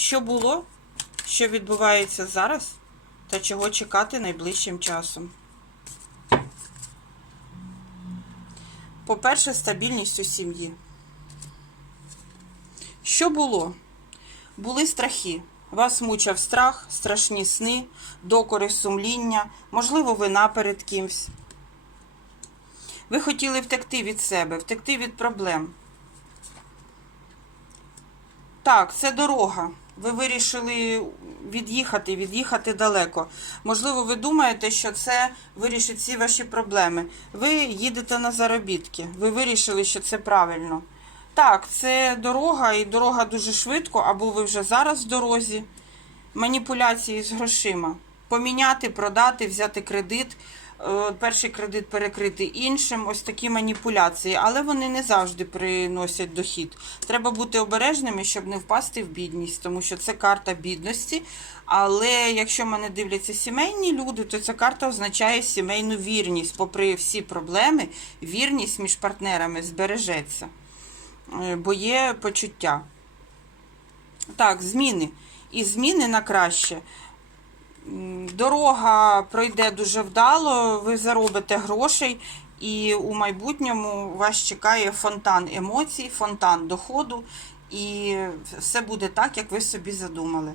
Що було, що відбувається зараз, та чого чекати найближчим часом. По-перше, стабільність у сім'ї. Що було? Були страхи. Вас мучав страх, страшні сни, докори сумління, можливо, вина перед кимсь. Ви хотіли втекти від себе, втекти від проблем. Так, це дорога. Ви вирішили від'їхати, від'їхати далеко. Можливо, ви думаєте, що це вирішить всі ваші проблеми. Ви їдете на заробітки. Ви вирішили, що це правильно. Так, це дорога, і дорога дуже швидко, або ви вже зараз в дорозі. Маніпуляції з грошима. Поміняти, продати, взяти кредит, перший кредит перекрити іншим. Ось такі маніпуляції, але вони не завжди приносять дохід. Треба бути обережними, щоб не впасти в бідність, тому що це карта бідності. Але якщо мене дивляться сімейні люди, то ця карта означає сімейну вірність. Попри всі проблеми, вірність між партнерами збережеться. Е, Бо є почуття. Так, зміни. І зміни на краще. Дорога пройде дуже вдало, ви заробите грошей, і у майбутньому вас чекає фонтан емоцій, фонтан доходу, і все буде так, як ви собі задумали.